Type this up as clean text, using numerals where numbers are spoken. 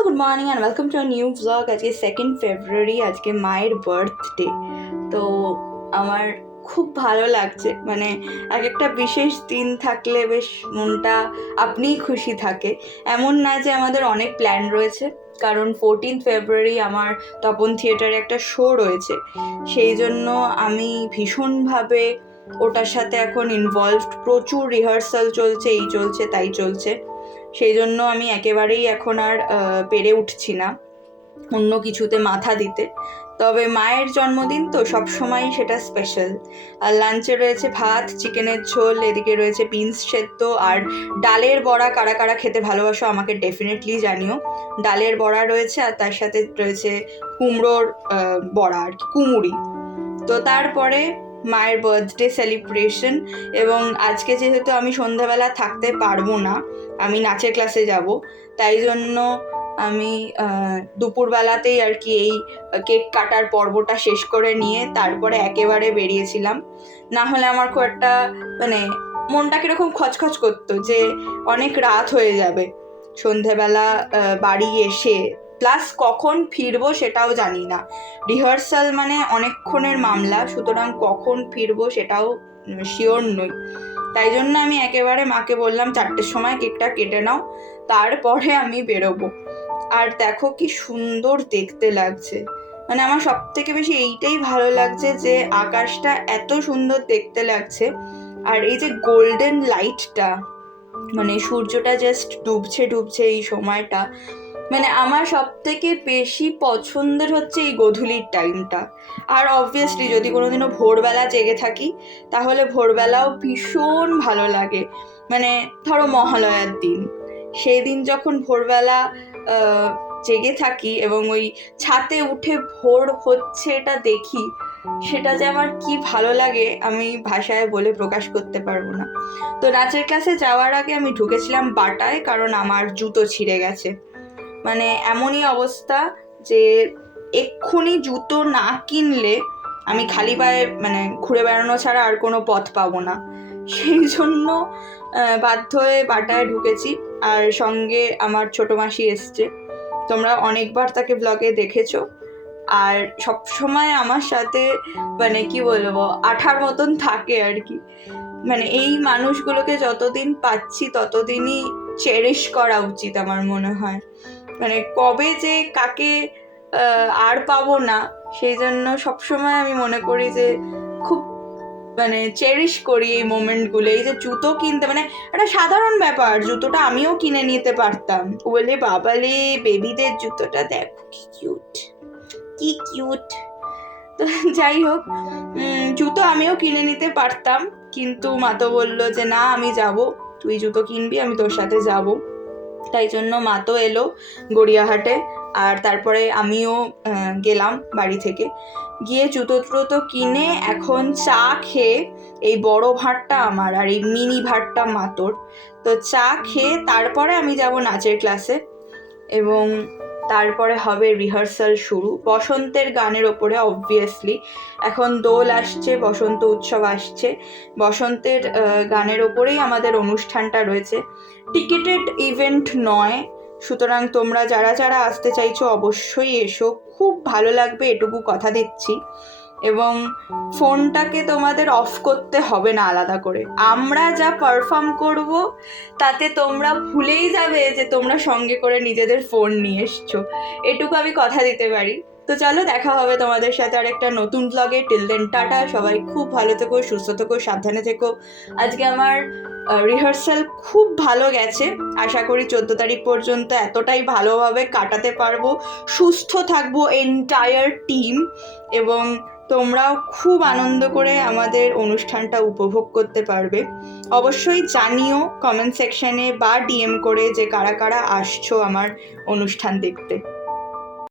Hello, good morning and welcome to a new blog. আজকে 2nd ফেব্রুয়ারি, আজকে মায়ের birthday. তো আমার খুব ভালো লাগছে, মানে এক একটা বিশেষ দিন থাকলে বেশ মনটা আপনিই খুশি থাকে। এমন না যে আমাদের অনেক প্ল্যান রয়েছে, কারণ 14th ফেব্রুয়ারি আমার তপন থিয়েটারে একটা শো রয়েছে। সেই জন্য আমি ভীষণভাবে ওটার সাথে এখন ইনভলভড। প্রচুর রিহার্সাল চলছে, এই চলছে তাই চলছে। সেই জন্য আমি একেবারেই এখন আর পেরে উঠছি না অন্য কিছুতে মাথা দিতে। তবে মায়ের জন্মদিন তো সবসময় সেটা স্পেশাল। আর লাঞ্চে রয়েছে ভাত, চিকেনের ঝোল, এদিকে রয়েছে বিনস সেদ্ধ আর ডালের বড়া। কারা কারা খেতে ভালোবাসো আমাকে ডেফিনেটলি জানিও। ডালের বড়া রয়েছে আর তার সাথে রয়েছে কুমড়োর বড়া আর কি, কুমুরি। তো তারপরে মায়ের বার্থডে সেলিব্রেশন। এবং আজকে যেহেতু আমি সন্ধ্যাবেলা থাকতে পারবো না, আমি নাচের ক্লাসে যাব, তাই জন্য আমি দুপুরবেলাতেই আর কি এই কেক কাটার পর্বটা শেষ করে নিয়ে তারপরে একেবারে বেরিয়েছিলাম। না হলে আমার খুব একটা মানে মনটা কীরকম খচখচ করতো যে অনেক রাত হয়ে যাবে সন্ধেবেলা বাড়ি এসে, প্লাস কখন ফিরবো সেটাও জানি না। রিহার্সাল মানে অনেকক্ষণের মামলা, সুতরাং কখন ফিরবো সেটাও শিওর নই। তাই জন্য আমি একেবারে মাকে বললাম 4টের সময় কেকটা কেটে নাও, তারপরে আমি বেরোবো। আর দেখো কি সুন্দর দেখতে লাগছে, মানে আমার সব থেকে বেশি এইটাই ভালো লাগছে যে আকাশটা এত সুন্দর দেখতে লাগছে। আর এই যে গোল্ডেন লাইটটা, মানে সূর্যটা জাস্ট ডুবছে এই সময়টা, মানে আমার সব থেকে বেশি পছন্দের হচ্ছে এই গধূলির টাইমটা। আর অবভিয়াসলি যদি কোনোদিনও ভোরবেলা জেগে থাকি তাহলে ভোরবেলাও ভীষণ ভালো লাগে। মানে ধরো মহালয়ার দিন, সেই দিন যখন ভোরবেলা জেগে থাকি এবং ওই ছাতে উঠে ভোর হচ্ছে এটা দেখি, সেটা যে আমার কি ভালো লাগে আমি ভাষায় বলে প্রকাশ করতে পারবো না। তো নাচের ক্লাসে যাওয়ার আগে আমি ঢুকেছিলাম বাটায়, কারণ আমার জুতো ছিঁড়ে গেছে। মানে এমনই অবস্থা যে এক্ষুনি জুতো না কিনলে আমি খালি পায়ে মানে ঘুরে বেড়ানো ছাড়া আর কোনো পথ পাবো না। সেই জন্য বাধ্য হয়ে বাটায় ঢুকেছি। আর সঙ্গে আমার ছোটো মাসি এসছে, তোমরা অনেকবার তাকে ব্লগে দেখেছো। আর সবসময় আমার সাথে মানে কি বলবো আঠার মতন থাকে আর কি। মানে এই মানুষগুলোকে যতদিন পাচ্ছি ততদিনই চেরিশ করা উচিত আমার মনে হয়। মানে কবে যে কাকে আর পাবো না, সেই জন্য সবসময় আমি মনে করি যে খুব মানে চেরিশ করি এই মোমেন্টগুলো। এই যে জুতো কিনতে, মানে একটা সাধারণ ব্যাপার, জুতোটা আমিও কিনে নিতে পারতাম। বলে বাবালে বেবিদের জুতোটা দেখো কি কিউট, কি কিউট। তো যাই হোক, জুতো আমিও কিনে নিতে পারতাম, কিন্তু মা তো বললো যে না আমি যাব, তুই জুতো কিনবি আমি তোর সাথে যাব। তাই জন্য মা তো এলো গড়িয়াহাটে, আর তারপরে আমিও গেলাম বাড়ি থেকে। গিয়ে জুতো টুতো কিনে এখন চা খেয়ে, এই বড় ভাঁড়টা আমার আর এই মিনি ভাঁড়টা মাতোর, তো চা খেয়ে তারপরে আমি যাব নাচের ক্লাসে। এবং তারপরে হবে রিহার্সাল শুরু বসন্তের গানের ওপরে। অবভিয়াসলি এখন দোল আসছে, বসন্ত উৎসব আসছে, বসন্তের গানের ওপরেই আমাদের অনুষ্ঠানটা রয়েছে। টিকেটেড ইভেন্ট নয়, সুতরাং তোমরা যারা যারা আসতে চাইছো অবশ্যই এসো, খুব ভালো লাগবে এটুকু কথা দিচ্ছি। এবং ফোনটাকে তোমাদের অফ করতে হবে না আলাদা করে। আমরা যা পারফর্ম করব তাতে তোমরা ভুলেই যাবে যে তোমরা সঙ্গে করে নিজেদের ফোন নিয়ে এসছো, এটুকু আমি কথা দিতে পারি। তো চলো, দেখা হবে তোমাদের সাথে আর একটা নতুন ব্লগে। টিল দেন টাটা, সবাই খুব ভালো থেকো, সুস্থ থেকো, সাবধানে থেকো। আজকে আমার রিহার্সাল খুব ভালো গেছে, আশা করি 14 তারিখ পর্যন্ত এতটাই ভালোভাবে কাটাতে পারবো, সুস্থ থাকবো এন্টায়ার টিম, এবং তোমরাও খুব আনন্দ করে আমাদের অনুষ্ঠানটা উপভোগ করতে পারবে। অবশ্যই জানিও কমেন্ট সেকশনে বা ডিএম করে যে কারা কারা আসছো আমার অনুষ্ঠান দেখতে।